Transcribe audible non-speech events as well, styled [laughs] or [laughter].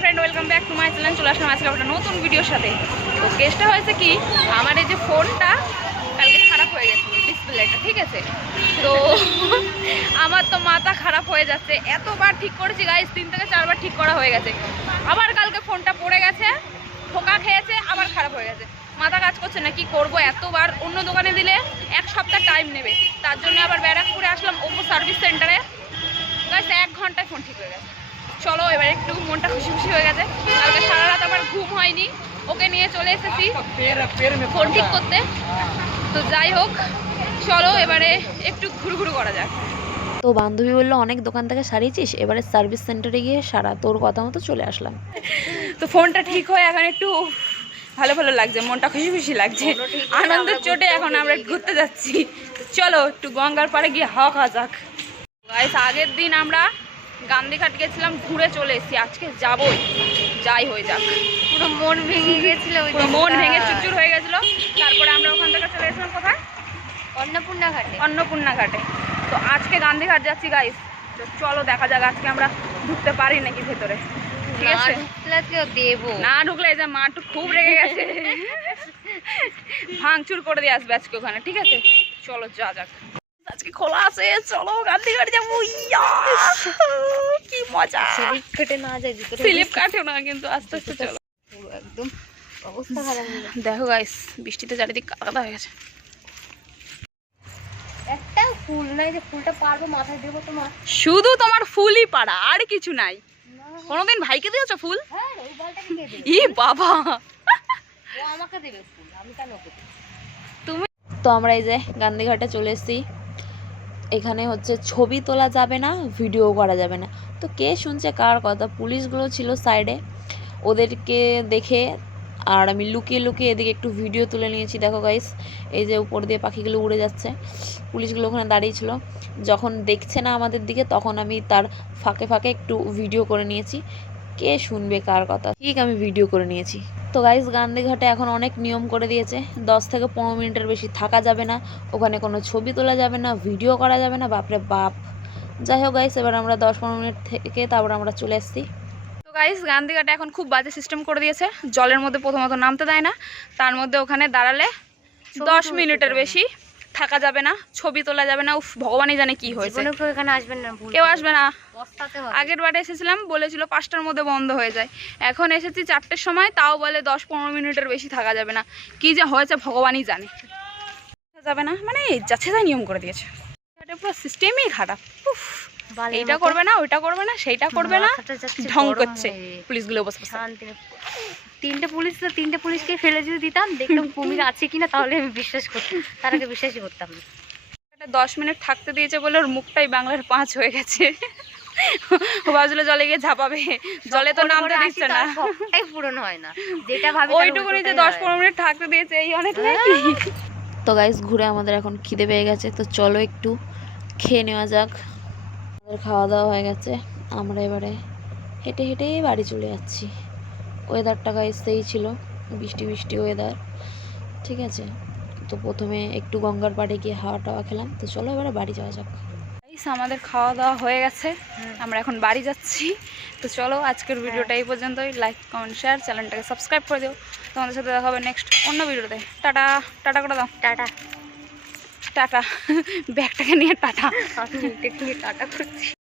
Friend welcome back to my channel চলে আসলাম আজকে একটা নতুন ভিডিওর সাথে। তো কেসটা হয়েছে কি? আমার এই যে ফোনটা কালকে খারাপ হয়ে গেছে ডিসপ্লেটা ঠিক আছে? তো [laughs] আমার তো মাথা খারাপ হয়ে যাচ্ছে। এতবার ঠিক করেছি গাইস তিন থেকে চারবার ঠিক করা হয়ে গেছে। আবার কালকে ফোনটা পড়ে গেছে ঠোকা খেয়েছে, আবার খারাপ হয়ে গেছে। মাথা কাজ করছে না, কি করব? এতবার অন্য দোকানে দিলে এক সপ্তাহ টাইম নেবে। তার জন্য আবার ব্যারাকপুরে আসলাম, ওপো সার্ভিস সেন্টারে গাইস এক ঘন্টায় ফোন ঠিক হয়ে গেছে। চলো এবার একটু মনটা খুশি খুশি হয়ে গেছে। কালকে সারা রাত আমার ঘুম হয়নি। ওকে নিয়ে চলে এসেছি ফোন ঠিক করতে। তো যাই হোক চলো এবারে একটু ঘুরু ঘুরু করা যাক। তো বান্ধবী বলল অনেক দোকান থেকে সারিয়েছিস? এবারে সার্ভিস সেন্টারে গিয়ে সারা তোর কথা মতো চলে আসলাম। তো ফোনটা ঠিক হয়ে এখন একটু ভালো ভালো লাগছে মনটা খুশি খুশি লাগছে। আনন্দের চোটে এখন আমরা ঘুরতে যাচ্ছি। চলো একটু গঙ্গার পাড়ে গিয়ে হাওয়া খাওয়া যাক। আগের দিন আমরা গান্ধীঘাট গেছিলাম ঘুরে চলে এসেছি। আজকে যাবই। যাই হয়ে যাক। পুরো মন ভেঙে গেছিল মন ভেঙে চুরচুর হয়ে গেছিল। তারপরে আমরা ওখান থেকে চলে এসেছিলাম কোথায়? অন্নপূর্ণা ঘাটে অন্নপূর্ণা ঘাটে তো আজকে গান্ধীঘাট যাচ্ছি গাইস তো চলো দেখা যাক আজকে আমরা ঢুকতে পারি নাকি ভেতরে। ঠিক আছে? না ঢুকলে এই যে মা একটু খুব রেগে গেছে। [laughs] ভাঙচুর করে দিয়ে আসবে আজকে ওখানে। ঠিক আছে? চলো যা যাক। খোলা আছে চলো গান্ধীঘাট যাব। ইয়া! কি মজা। স্লিপ কেটে না যায় ভিতরে স্লিপ কাটেও না কিন্তু আস্তে আস্তে চলো। একদম অবস্থা খারাপ দেখো গাইস বৃষ্টিতে চারিদিক কাদা হয়ে গেছে। একটা ফুল নাই যে ফুলটা পারব মাথায় দেবো তোমার। শুধু তোমার ফুলই পাড়া আর কিছু নাই। কোনোদিন ভাইকে দিয়েছ ফুল? হ্যাঁ ই বাবা। ও আমাকে দেবে ফুল আমি কেন তুমি তো আমরা এই যে গান্ধীঘাটে চলে এসেছি। এখানে হচ্ছে ছবি তোলা যাবে না ভিডিও করা যাবে না। তো কে শুনছে কার কথা? পুলিশগুলো ছিল সাইডে ওদেরকে দেখে আর আমি লুকিয়ে লুকিয়ে এদিকে একটু ভিডিও তুলে নিয়েছি। দেখো গাইস এই যে উপর দিয়ে পাখিগুলো উড়ে যাচ্ছে। পুলিশগুলো ওখানে দাঁড়িয়ে ছিল। যখন দেখছে না আমাদের দিকে, তখন আমি তার ফাঁকে ফাঁকে একটু ভিডিও করে নিয়েছি। কে শুনবে কার কথা? ঠিক আমি ভিডিও করে নিয়েছি। তো গাইস গান্ধীঘাটে এখন অনেক নিয়ম করে দিয়েছে। দশ থেকে পনেরো মিনিটের বেশি থাকা যাবে না ওখানে কোনো ছবি তোলা যাবে না ভিডিও করা যাবে না বাপরে বাপ। যাই হোক গাইস এবার আমরা দশ পনেরো মিনিট থেকে তারপর আমরা চলে এসেছি তো গাইস গান্ধীঘাটে এখন খুব বাজে সিস্টেম করে দিয়েছে। জলের মধ্যে প্রথমত নামতে দেয় না তার মধ্যে ওখানে দাঁড়ালে দশ মিনিটের বেশি থাকা যাবে না ছবি তোলা যাবে না উফ ভগবানই জানে কি হয়েছে। কেউ না কেউ আসবে না। আগের বারে এসেছিলাম বলেছিল পাঁচটার মধ্যে বন্ধ হয়ে যায়। এখন এসেছি চারটের সময় তাও বলে দশ পনেরো মিনিটের বেশি থাকা যাবে না। কি যে হয়েছে ভগবানই জানে। যাবে না মানে যাচ্ছে যা নিয়ম করে দিয়েছে। পুরো সিস্টেমই খারাপ। উফ, এইটা করবে না ওইটা করবে না সেইটা করবে না ঢং করছে পুলিশগুলো বসে। শান্তি। তিনটে পুলিশ তো তিনটে পুলিশকে ফেলে যদি দিতাম দেখতাম কুমির আছে কিনা তাহলে আমি বিশ্বাস করতাম তার আগে বিশ্বাসই করতাম না। দশ মিনিট থাকতে দিয়েছে বলে ওর মুখটাই বাংলার পাঁচ হয়ে গেছে। জলে গিয়ে ঝাপাবে জলে তো সব নামতে দিচ্ছে না। সবটাই পূরণ হয় না। যেটা ভাবি ওইটুকুনি যে দশ পনেরো মিনিট থাকতে দিয়েছে এই অনেক নাকি? তো গাইস ঘুরে আমাদের এখন খিদে পেয়ে গেছে তো চলো একটু খেয়ে নেওয়া যাক। আমাদের খাওয়া দাওয়া হয়ে গেছে আমরা এবারে হেঁটে হেঁটে বাড়ি চলে যাচ্ছি। ওয়েদারটা গাইস সেই ছিল বৃষ্টি বৃষ্টি ওয়েদার ঠিক আছে? তো প্রথমে একটু গঙ্গার পাড়ে গিয়ে হাওয়া টাওয়া খেলাম তো চলো এবারে বাড়ি যাওয়া যাক। আমাদের খাওয়া দাওয়া হয়ে গেছে আমরা এখন বাড়ি যাচ্ছি তো চলো আজকের ভিডিওটা এই পর্যন্তই লাইক কমেন্ট শেয়ার চ্যানেলটাকে সাবস্ক্রাইব করে দিও তোমাদের সাথে দেখা হবে নেক্সট অন্য ভিডিওতে। টাটা টাটা করে দাও। টাটা। টাটা। [laughs] ব্যাগটাকে নিয়ে টাটা। একটু টাটা করছি।